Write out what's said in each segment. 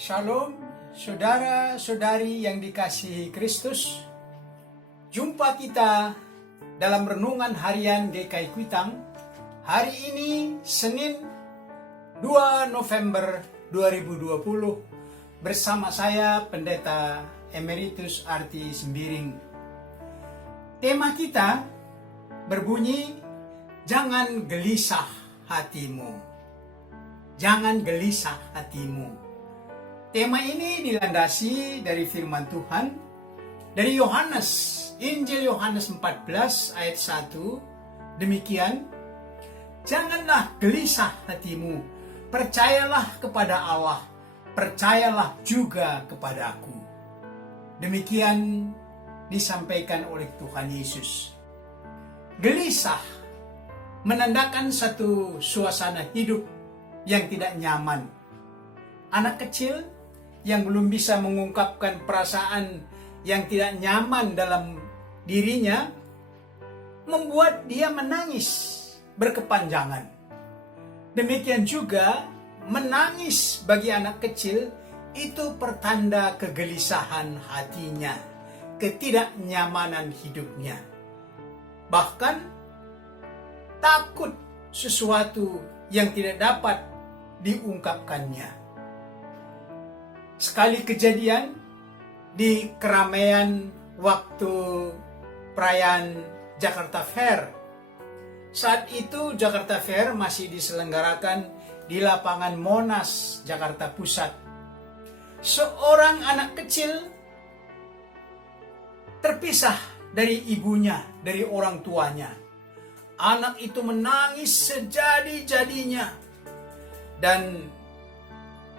Shalom, saudara-saudari yang dikasihi Kristus. Jumpa kita dalam renungan harian GKI Kuitang. Hari ini Senin 2 November 2020 bersama saya Pendeta Emeritus Arti Sembiring. Tema kita berbunyi, jangan gelisah hatimu. Jangan gelisah hatimu. Tema ini dilandasi dari firman Tuhan dari Injil Yohanes 14 ayat 1. Demikian, janganlah gelisah hatimu, percayalah kepada Allah, percayalah juga kepada aku. Demikian disampaikan oleh Tuhan Yesus. Gelisah menandakan satu suasana hidup yang tidak nyaman. Anak kecil yang belum bisa mengungkapkan perasaan yang tidak nyaman dalam dirinya membuat dia menangis berkepanjangan. Demikian juga menangis bagi anak kecil itu pertanda kegelisahan hatinya, ketidaknyamanan hidupnya. Bahkan takut sesuatu yang tidak dapat diungkapkannya. Sekali kejadian di keramaian waktu perayaan Jakarta Fair. Saat itu Jakarta Fair masih diselenggarakan di lapangan Monas, Jakarta Pusat. Seorang anak kecil terpisah dari ibunya, dari orang tuanya. Anak itu menangis sejadi-jadinya. Dan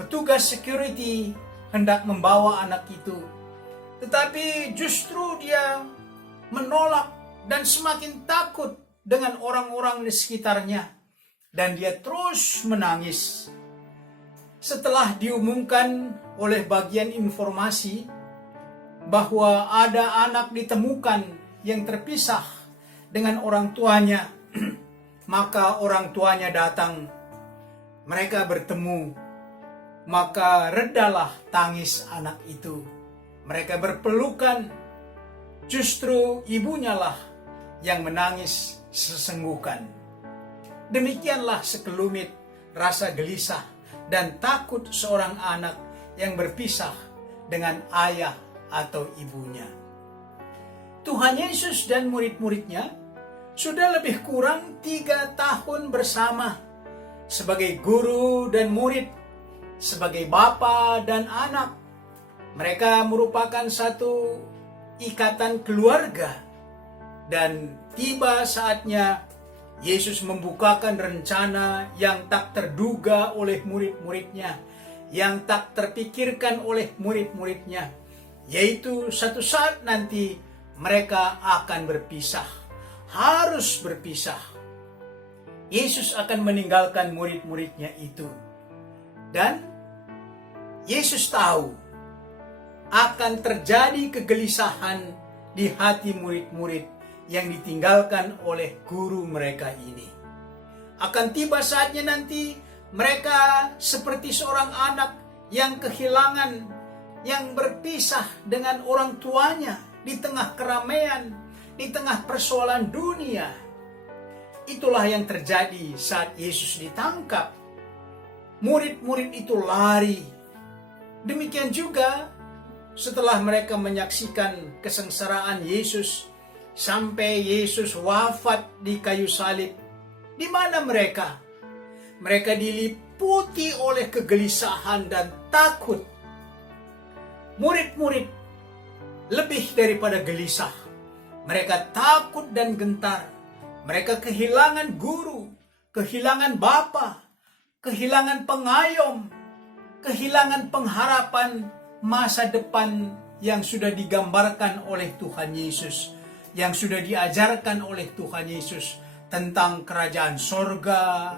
petugas security hendak membawa anak itu. Tetapi justru dia menolak dan semakin takut dengan orang-orang di sekitarnya. Dan dia terus menangis. Setelah diumumkan oleh bagian informasi bahwa ada anak ditemukan yang terpisah dengan orang tuanya, maka orang tuanya datang. Mereka bertemu. Maka redalah tangis anak itu. Mereka berpelukan. Justru ibunya lah yang menangis sesenggukan. Demikianlah sekelumit rasa gelisah dan takut seorang anak yang berpisah dengan ayah atau ibunya. Tuhan Yesus dan murid-muridnya sudah lebih kurang 3 tahun bersama sebagai guru dan murid, sebagai bapa dan anak. Mereka merupakan satu ikatan keluarga. Dan tiba saatnya Yesus membukakan rencana yang tak terduga oleh murid-muridnya, yang tak terpikirkan oleh murid-muridnya, yaitu satu saat nanti mereka akan berpisah, harus berpisah. Yesus akan meninggalkan murid-muridnya itu. Dan Yesus tahu akan terjadi kegelisahan di hati murid-murid yang ditinggalkan oleh guru mereka ini. Akan tiba saatnya nanti mereka seperti seorang anak yang kehilangan, yang berpisah dengan orang tuanya di tengah keramaian, di tengah persoalan dunia. Itulah yang terjadi saat Yesus ditangkap. Murid-murid itu lari. Demikian juga setelah mereka menyaksikan kesengsaraan Yesus sampai Yesus wafat di kayu salib. Di mana mereka? Mereka diliputi oleh kegelisahan dan takut. Murid-murid lebih daripada gelisah. Mereka takut dan gentar. Mereka kehilangan guru, kehilangan bapa, kehilangan pengayom, kehilangan pengharapan masa depan yang sudah digambarkan oleh Tuhan Yesus, yang sudah diajarkan oleh Tuhan Yesus tentang kerajaan sorga,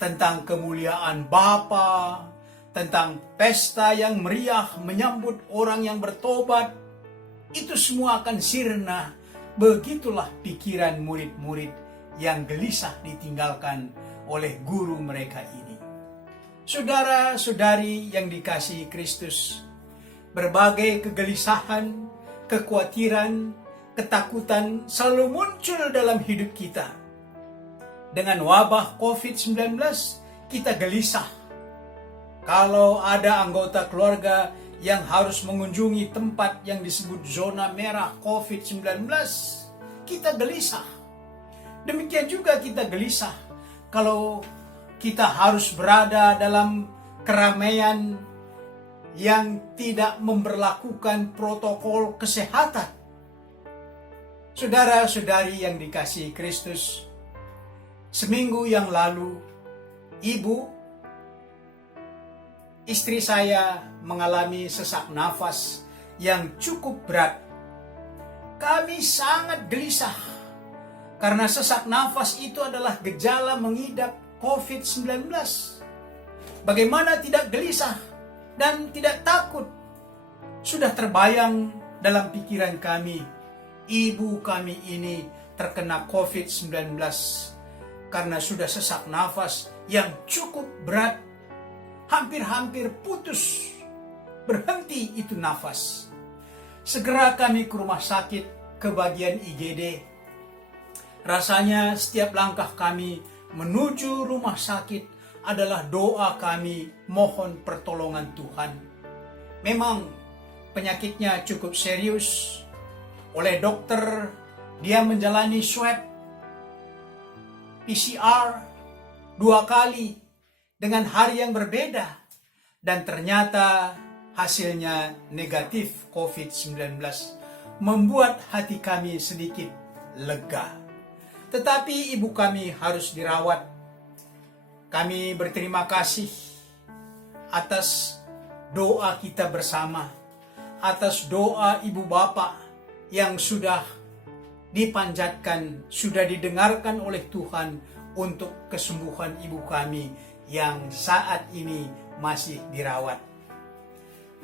tentang kemuliaan Bapa, tentang pesta yang meriah menyambut orang yang bertobat. Itu semua akan sirna. Begitulah pikiran murid-murid yang gelisah ditinggalkan oleh guru mereka ini. Saudara-saudari yang dikasihi Kristus, berbagai kegelisahan, kekhawatiran, ketakutan selalu muncul dalam hidup kita. Dengan wabah COVID-19, kita gelisah. Kalau ada anggota keluarga yang harus mengunjungi tempat yang disebut zona merah COVID-19, kita gelisah. Demikian juga kita gelisah kalau kita harus berada dalam keramaian yang tidak memberlakukan protokol kesehatan. Saudara-saudari yang dikasihi Kristus, seminggu yang lalu, istri saya mengalami sesak nafas yang cukup berat. Kami sangat gelisah karena sesak nafas itu adalah gejala mengidap COVID-19. Bagaimana tidak gelisah dan tidak takut? Sudah terbayang dalam pikiran kami, ibu kami ini terkena COVID-19 karena sudah sesak nafas yang cukup berat, hampir-hampir putus, berhenti itu nafas. Segera kami ke rumah sakit, ke bagian IGD. Rasanya setiap langkah kami menuju rumah sakit adalah doa kami mohon pertolongan Tuhan. Memang penyakitnya cukup serius. Oleh dokter, dia menjalani swab PCR 2 kali dengan hari yang berbeda, dan ternyata hasilnya negatif COVID-19, membuat hati kami sedikit lega. Tetapi ibu kami harus dirawat. Kami berterima kasih atas doa kita bersama, atas doa ibu bapak yang sudah dipanjatkan, sudah didengarkan oleh Tuhan untuk kesembuhan ibu kami yang saat ini masih dirawat.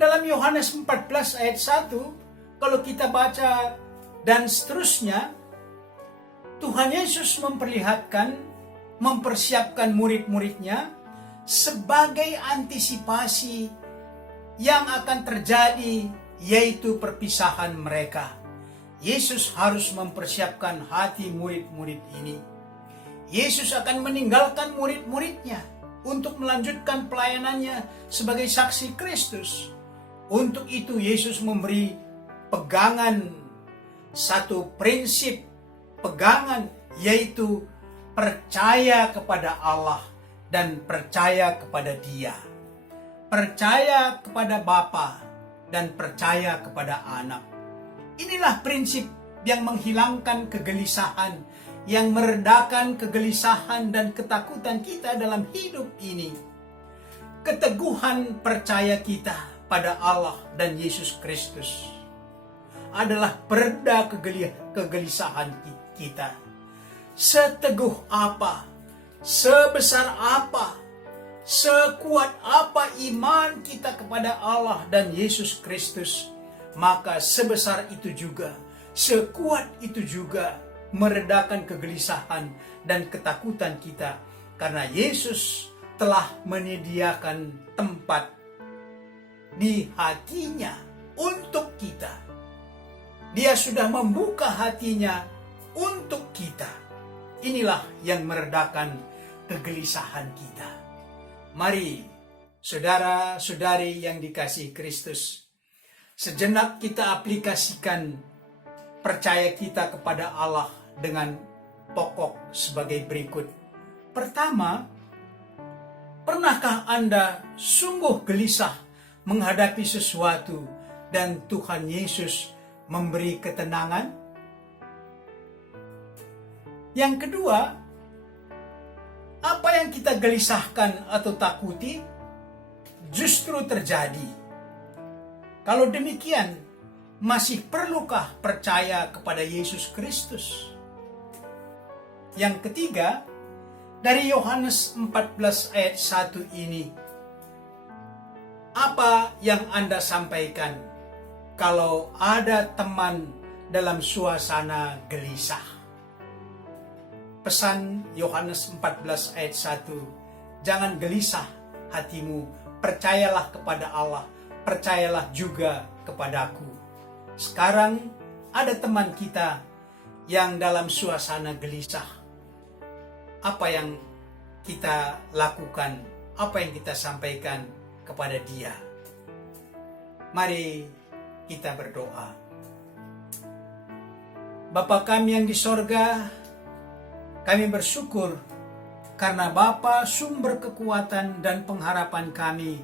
Dalam Yohanes 14 ayat 1, kalau kita baca dan seterusnya, Tuhan Yesus mempersiapkan murid-muridnya sebagai antisipasi yang akan terjadi, yaitu perpisahan mereka. Yesus harus mempersiapkan hati murid-murid ini. Yesus akan meninggalkan murid-muridnya untuk melanjutkan pelayanannya sebagai saksi Kristus. Untuk itu Yesus memberi pegangan, satu prinsip pegangan, yaitu percaya kepada Allah dan percaya kepada Dia. Percaya kepada Bapa dan percaya kepada Anak. Inilah prinsip yang menghilangkan kegelisahan, yang meredakan kegelisahan dan ketakutan kita dalam hidup ini. Keteguhan percaya kita pada Allah dan Yesus Kristus adalah pereda kegelisahan kita. Seteguh apa, sebesar apa, sekuat apa iman kita kepada Allah dan Yesus Kristus, maka sebesar itu juga, sekuat itu juga meredakan kegelisahan dan ketakutan kita, karena Yesus telah menyediakan tempat di hatinya untuk kita. Dia sudah membuka hatinya untuk kita. Inilah yang meredakan kegelisahan kita. Mari, saudara-saudari yang dikasihi Kristus, sejenak kita aplikasikan percaya kita kepada Allah dengan pokok sebagai berikut. Pertama, pernahkah Anda sungguh gelisah menghadapi sesuatu dan Tuhan Yesus memberi ketenangan? Yang kedua, apa yang kita gelisahkan atau takuti justru terjadi. Kalau demikian, masih perlukah percaya kepada Yesus Kristus? Yang ketiga, dari Yohanes 14 ayat 1 ini, apa yang Anda sampaikan kalau ada teman dalam suasana gelisah? Pesan Yohanes 14 ayat 1, jangan gelisah hatimu, percayalah kepada Allah, percayalah juga kepadaku. Sekarang ada teman kita yang dalam suasana gelisah. Apa yang kita lakukan, apa yang kita sampaikan kepada dia? Mari kita berdoa. Bapa kami yang di sorga, kami bersyukur karena Bapa sumber kekuatan dan pengharapan kami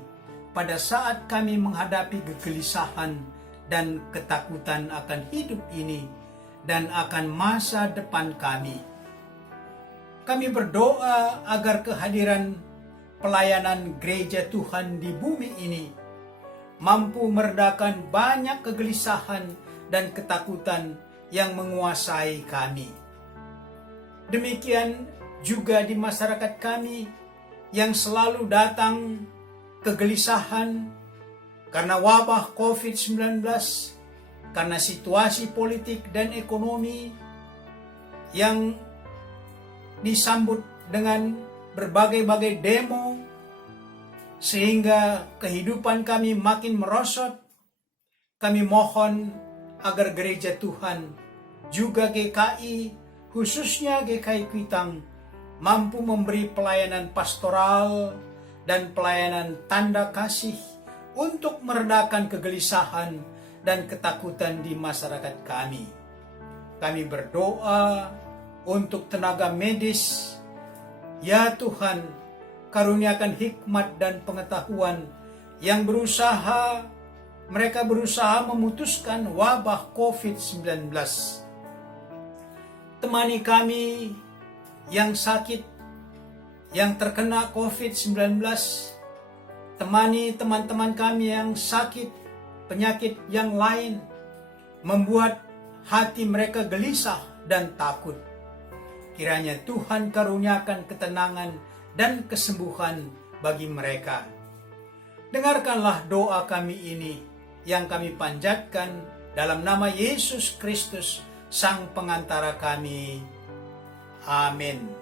pada saat kami menghadapi kegelisahan dan ketakutan akan hidup ini dan akan masa depan kami. Kami berdoa agar kehadiran pelayanan gereja Tuhan di bumi ini mampu meredakan banyak kegelisahan dan ketakutan yang menguasai kami. Demikian juga di masyarakat kami yang selalu datang kegelisahan karena wabah COVID-19, karena situasi politik dan ekonomi yang disambut dengan berbagai-bagai demo, sehingga kehidupan kami makin merosot. Kami mohon agar gereja Tuhan, juga GKI, khususnya GKI Kuitang, mampu memberi pelayanan pastoral dan pelayanan tanda kasih untuk meredakan kegelisahan dan ketakutan di masyarakat kami. Kami berdoa untuk tenaga medis. Ya Tuhan, karuniakan hikmat dan pengetahuan yang mereka berusaha memutuskan wabah COVID-19. Temani kami yang sakit, yang terkena COVID-19. Temani teman-teman kami yang sakit, penyakit yang lain, membuat hati mereka gelisah dan takut. Kiranya Tuhan karuniakan ketenangan dan kesembuhan bagi mereka. Dengarkanlah doa kami ini yang kami panjatkan dalam nama Yesus Kristus, Sang Pengantara kami. Amin.